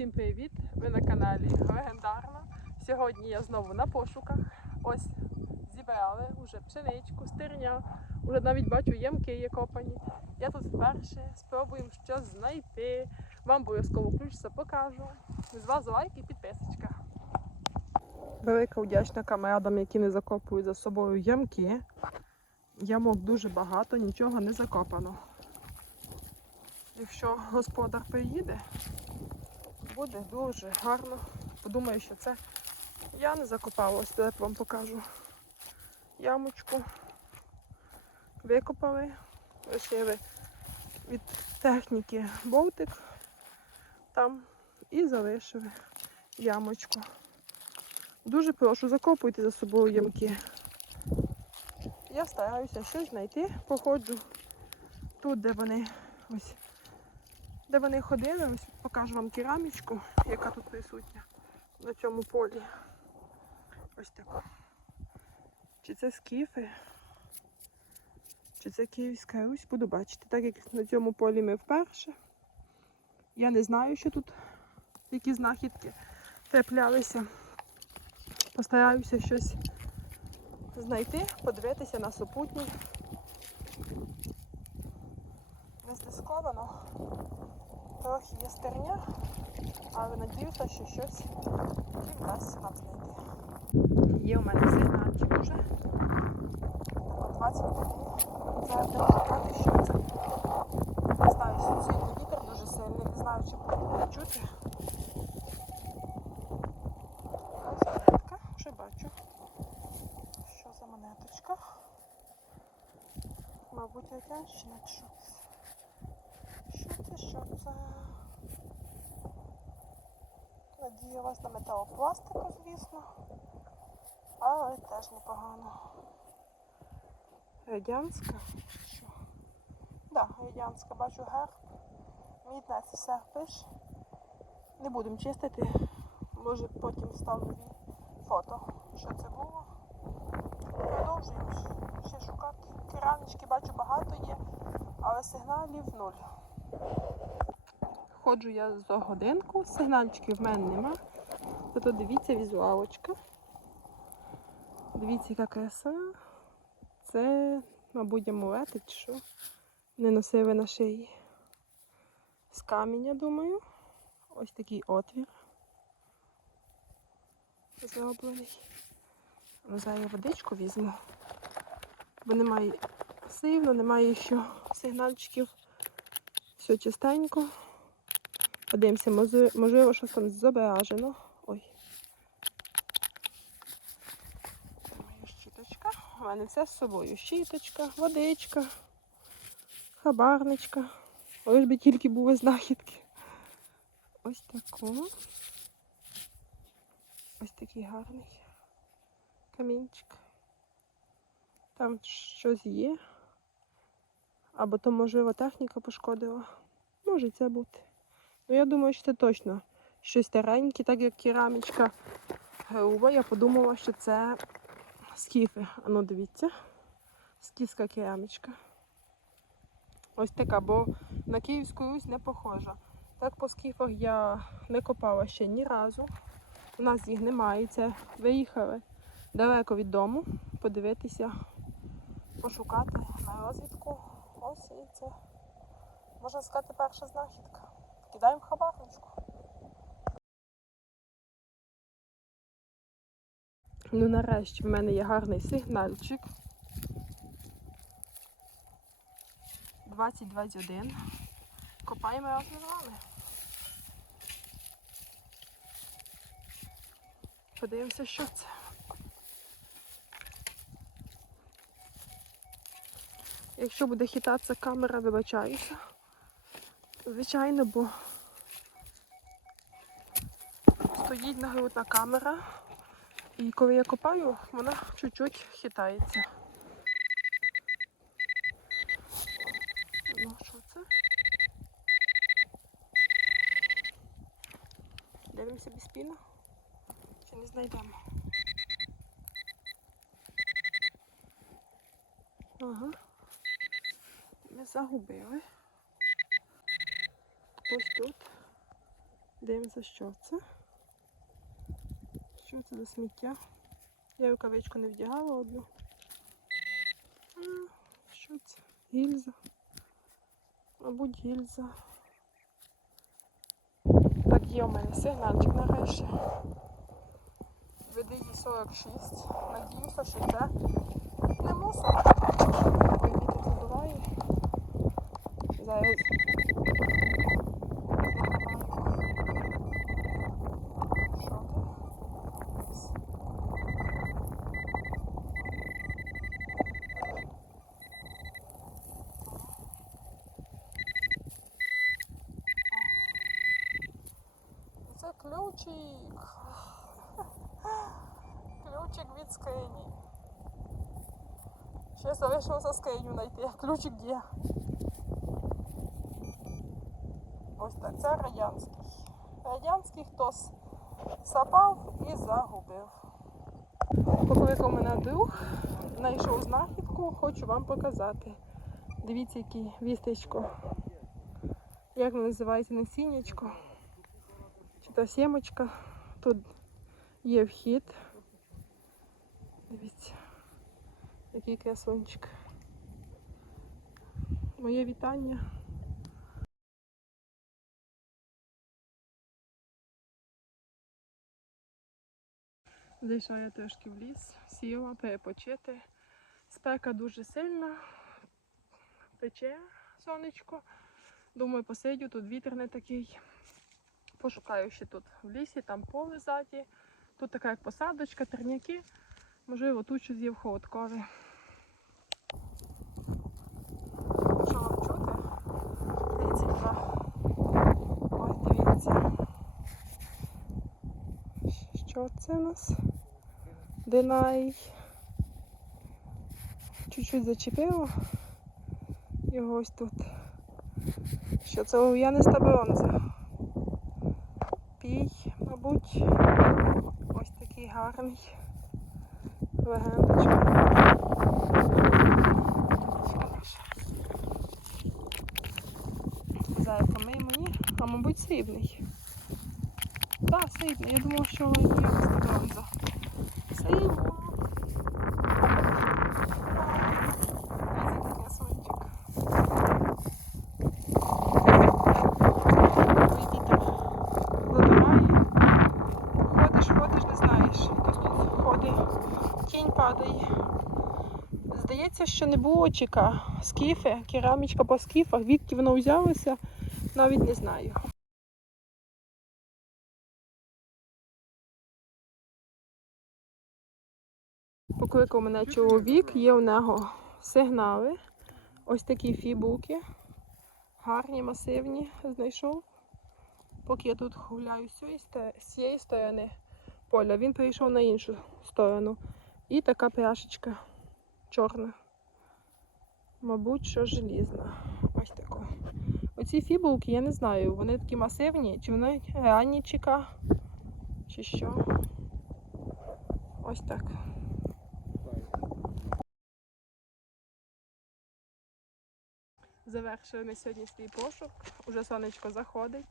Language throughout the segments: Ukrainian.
Всім привіт! Ви на каналі Легендарно. Сьогодні я знову на пошуках. Ось зібрали вже пшеничку, стерня. Уже навіть бачу ямки є копані. Я тут вперше спробуємо щось знайти. Вам обов'язково включиться, покажу. З вас лайк і підписочка. Велика вдячна камерадам, які не закопують за собою ямки. Ямок дуже багато, нічого не закопано. Якщо господар приїде, буде дуже гарно. Подумаю, що це я не закопала. Ось так вам покажу. Ямочку викопали, лишили від техніки болтик там і залишили ямочку. Дуже прошу, закопуйте за собою ямки. Я стараюся щось знайти, походжу тут, де вони ось де вони ходили, ось покажу вам керамічку, яка тут присутня на цьому полі. Ось така. Чи це скіфи, чи це Київська Русь, буду бачити. Так як на цьому полі ми вперше. Я не знаю, що тут які знахідки траплялися. Постараюся щось знайти, подивитися на супутні. Не стисковано. Трохи є стерня, але надіюся, що щось таки вдасться нам знайти. Є у мене сигнальчик уже. 20 днів. Зараз будемо шукати, що це. Не знаю, сьогодні вітер дуже сильний, не знаю, чи буде чути. Ось монетка, вже бачу. Що за монеточка? Мабуть, радянщина чи що це? Це, що це? Надіялась на металопластику, звісно. Але теж непогано. Радянська? Що? Так, да, радянська, бачу герб. Мідне все пише. Не будемо чистити. Може потім вставлю фото, що це було. Продовжуємо ще шукати. Керамічки бачу багато є, але сигналів нуль. Ходжу я за годинку, сигнальчиків в мене нема. Зато дивіться візуалочка. Дивіться, яка краса. Це, мабуть, амулети чи що. Не носили на шиї. З каміння, думаю. Ось такий отвір. Зроблений. Ну, зараз я водичку візьму. Бо немає сивно, немає ще сигнальчиків. Все чистенько. Подивимося, можливо, щось там зображено. Ой. Це моя щіточка. У мене все з собою. Щіточка, водичка, хабарничка. Ось би тільки були знахідки. Ось таку. Ось такий гарний камінчик. Там щось є. Або то, можливо, техніка пошкодила. Може це бути. Ну, я думаю, що це точно щось стареньке, так як керамічка груба. Я подумала, що це скіфи. А ну дивіться. Скіфська керамічка. Ось така, бо на Київську Русь не похожа. Так по скіфах я не копала ще ні разу. У нас їх немає. Це виїхали далеко від дому подивитися, пошукати на розвідку. Ось і це, можна сказати, перша знахідка. Кидаємо хабарничку. Ну, нарешті в мене є гарний сигнальчик. 2021. Копаємо разом з вами. Подивимося, що це. Якщо буде хитатися камера, вибачаюся. Звичайно, бо стоїть нагрудна камера. І коли я копаю, вона чуть-чуть хитається. Ну, що це? Дивимося без піну. Чи не знайдемо? Ага. Загубили. Ось тут. Дивимося, що це. Що це за сміття? Я рукавичку не вдягала одну. А, що це? Гільза. Мабуть, гільза. Так, є у мене сигнальчик нарешті. VDI 46. Надіюся, що це не мусор. Ой, вітер задуває. Зараз. Що це? Це ключик. Ключик від скрині. Ще залишилося скриню знайти. Ключик є. Ось так. Це радянський. Радянський хтось сапав і загубив. Покликав мене друг, знайшов знахідку, хочу вам показати. Дивіться, який вістечко. Як воно називається насіннячко. Чи то сімочка. Тут є вхід. Дивіться, який красунчик. Моє вітання. Зайшла я трошки в ліс, сіла перепочити. Спека дуже сильна, пече сонечко. Думаю, посидю, тут вітер не такий. Пошукаю ще тут в лісі, там поле ззаді. Тут така як посадочка, терняки. Можливо, тут щось є в холодкові. Що вам чути? Дивіться, яка. Ось дивіться. Що це у нас? Динай. Чуть-чуть зачепило. Його ось тут. Що це лов'яниста бронза? Пій, мабуть. Ось такий гарний. Легендочка. Помий мені, а мабуть срібний. Так. Я думав, що лов'яниста бронза. Тінь падає. Здається, що не було чека. Скіфи, керамічка по скіфах, відки воно взялося, навіть не знаю. Покликав мене чоловік, є у нього сигнали. Ось такі фібулки. Гарні, масивні, знайшов. Поки я тут гуляю з цієї, сторони поля, він перейшов на іншу сторону. І така пряшечка чорна. Мабуть, що желізна. Ось така. Оці фібулки, я не знаю, вони такі масивні, чи вони реальні чека, чи що. Ось так. Завершили ми сьогодні свій пошук. Уже сонечко заходить.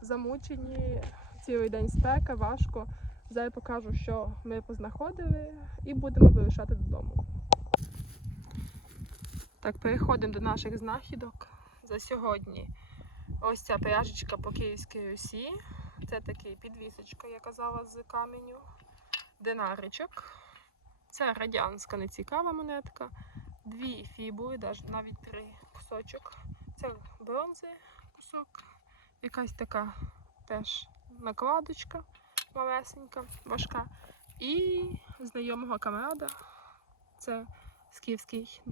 Замучені, цілий день спека, важко. Зараз я покажу, що ми познаходили, і будемо вирушати додому. Так, переходимо до наших знахідок за сьогодні. Ось ця пряжечка по Київській Русі. Це такий підвісочка, я казала, з каменю. Динаричок. Це радянська нецікава монетка. Дві фібули, навіть три кусочок. Це бронзи кусок. Якась така теж накладочка малесенька, важка. І знайомого камрада. Це скіфський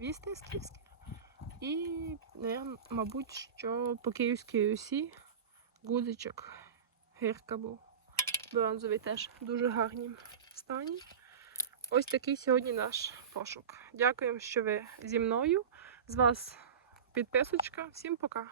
вісти скіфський. І, наверно, мабуть, що по Київській Русі гудзичок гірка був. Бронзовий теж в дуже гарнім стані. Ось такий сьогодні наш пошук. Дякуємо, що ви зі мною. З вас підписочка. Всім пока!